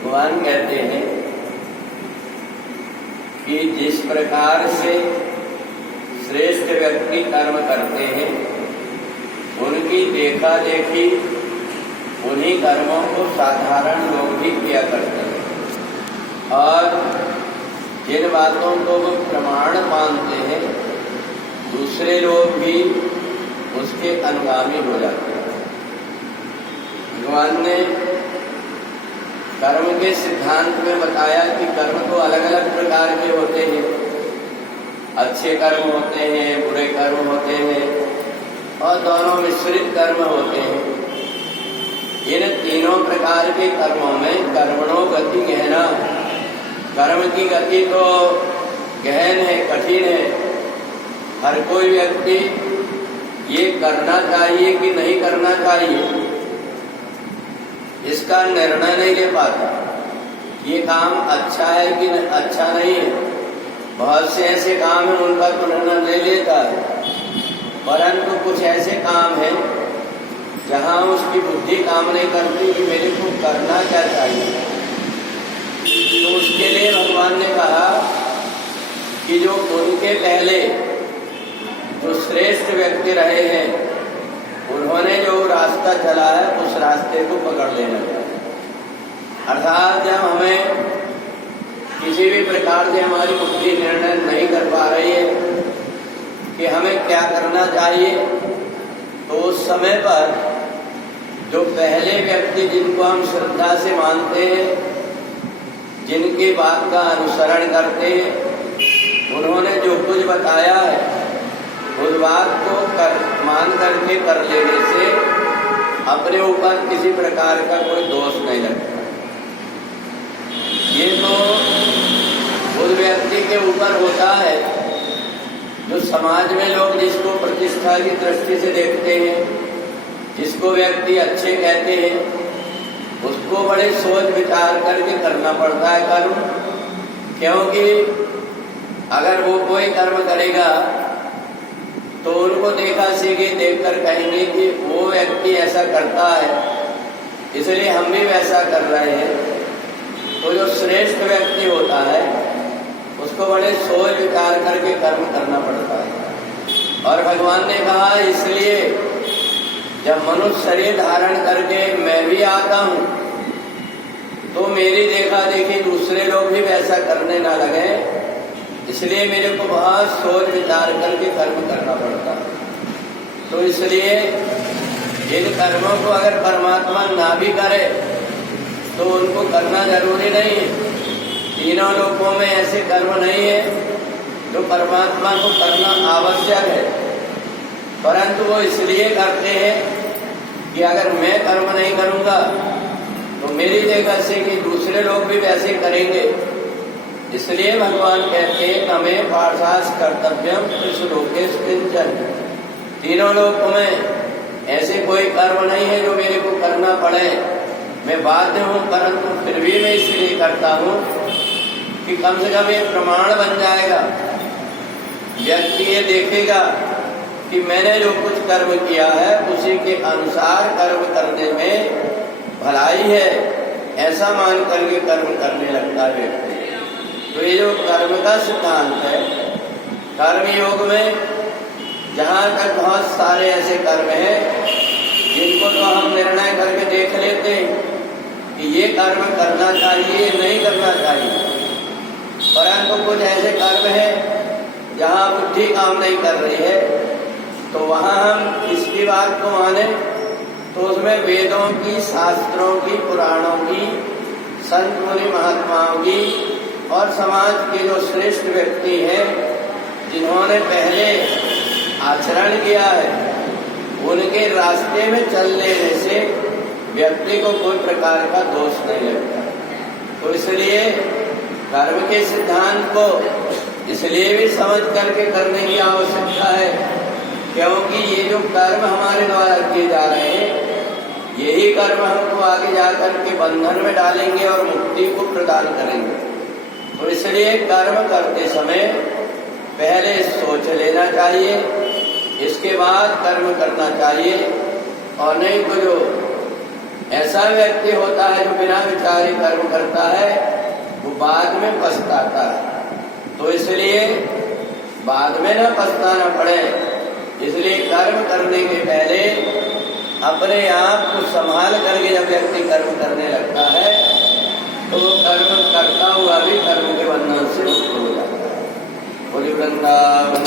भगवान कहते हैं कि जिस प्रकार से श्रेष्ठ व्यक्ति कर्म करते हैं उनकी देखा देखी उन्हीं कर्मों को साधारण लोग भी किया करते हैं और जिन बातों को वो प्रमाण मानते हैं दूसरे लोग भी उसके अनुगामी हो जाते हैं। भगवान ने कर्म के सिद्धांत में बताया कि कर्म तो अलग अलग प्रकार के होते हैं, अच्छे कर्म होते हैं, बुरे कर्म होते हैं और दोनों मिश्रित कर्म होते हैं। इन तीनों प्रकार के कर्मों में कर्मणो गति गहना, कर्म की गति तो गहन है, कठिन है। हर कोई व्यक्ति ये करना चाहिए कि नहीं करना चाहिए इसका निर्णय नहीं ले पाता। ये काम अच्छा है कि अच्छा नहीं है। बहुत से ऐसे काम हैं उनका तो निर्णय ले लेता है, परंतु कुछ ऐसे काम हैं जहाँ उसकी बुद्धि काम नहीं करती कि मेरे को करना क्या चाहिए। तो उसके लिए भगवान ने कहा कि जो उनके पहले जो श्रेष्ठ व्यक्ति रहे हैं उन्होंने जो रास्ता चला है उस रास्ते को पकड़ लेना चाहिए। अर्थात जब हमें किसी भी प्रकार से हमारी बुद्धि निर्णय नहीं कर पा रही है कि हमें क्या करना चाहिए, तो उस समय पर जो पहले व्यक्ति जिनको हम श्रद्धा से मानते हैं, जिनकी बात का अनुसरण करते हैं, उन्होंने जो कुछ बताया है उस बात को मान करके कर लेने से अपने ऊपर किसी प्रकार का कोई दोष नहीं लगता। ये तो उस व्यक्ति के ऊपर होता है जो समाज में लोग जिसको प्रतिष्ठा की दृष्टि से देखते हैं, जिसको व्यक्ति अच्छे कहते हैं, उसको बड़े सोच विचार करके करना पड़ता है कर्म। क्योंकि अगर वो कोई कर्म करेगा तो उनको देखा सीखे देखकर कहेंगे कि वो व्यक्ति ऐसा करता है इसलिए हम भी वैसा कर रहे हैं। तो जो श्रेष्ठ व्यक्ति होता है उसको बड़े सोच विचार करके कर्म करना पड़ता है। और भगवान ने कहा इसलिए जब मनुष्य शरीर धारण करके मैं भी आता हूँ तो मेरी देखा देखी दूसरे लोग भी वैसा करने ना लगे, इसलिए मेरे को बहुत सोच विचार करके कर्म करना पड़ता है। तो इसलिए इन कर्मों को अगर परमात्मा ना भी करे तो उनको करना जरूरी नहीं है। तीनों लोकों में ऐसे कर्म नहीं है जो परमात्मा को करना आवश्यक है, परंतु वो इसलिए करते हैं कि अगर मैं कर्म नहीं करूँगा तो मेरी देखा से कि दूसरे लोग भी वैसे करेंगे। इसलिए भगवान कहते हैं हमें पार्थास कर्तव्यम त्रिशलोकेश किंचन। तीनों लोकों में ऐसे कोई कर्म नहीं है जो मेरे को करना पड़े। मैं बाध्य हूँ, परंतु फिर भी मैं इसलिए करता हूँ कि कम से कम ये प्रमाण बन जाएगा। व्यक्ति ये देखेगा कि मैंने जो कुछ कर्म किया है उसी के अनुसार कर्म करने में भलाई है, ऐसा मान करके कर्म करने लगता है व्यक्ति। तो ये जो कर्म का सिद्धांत है, कर्म योग में जहाँ तक बहुत सारे ऐसे कर्म हैं जिनको तो हम निर्णय करके देख लेते हैं कि ये कर्म करना चाहिए नहीं करना चाहिए, परंतु कुछ ऐसे कर्म हैं जहाँ बुद्धि काम नहीं कर रही है तो वहाँ हम किसकी बात को माने, तो उसमें वेदों की, शास्त्रों की, पुराणों की, संत मुनि महात्माओं की और समाज के जो श्रेष्ठ व्यक्ति हैं जिन्होंने पहले आचरण किया है उनके रास्ते में चल लेने से व्यक्ति को कोई प्रकार का दोष नहीं लगता। तो इसलिए कर्म के सिद्धांत को इसलिए भी समझ करके करने की आवश्यकता है क्योंकि ये जो कर्म हमारे द्वारा किए जा रहे हैं यही कर्म हमको आगे जाकर के बंधन में डालेंगे और मुक्ति को प्रदान करेंगे। तो इसलिए कर्म करते समय पहले सोच लेना चाहिए, इसके बाद कर्म करना चाहिए। और नहीं तो जो ऐसा व्यक्ति होता है जो बिना विचारे कर्म करता है, वो बाद में पछताता है। तो इसलिए बाद में न पछताना पड़े, इसलिए कर्म करने के पहले अपने आप को संभाल करके जब व्यक्ति कर्म करने लगता है तो वो कर्म करता हुआ भी कर्म के बंधन से मुक्त हो जाता है। बोलिए वृंदावन।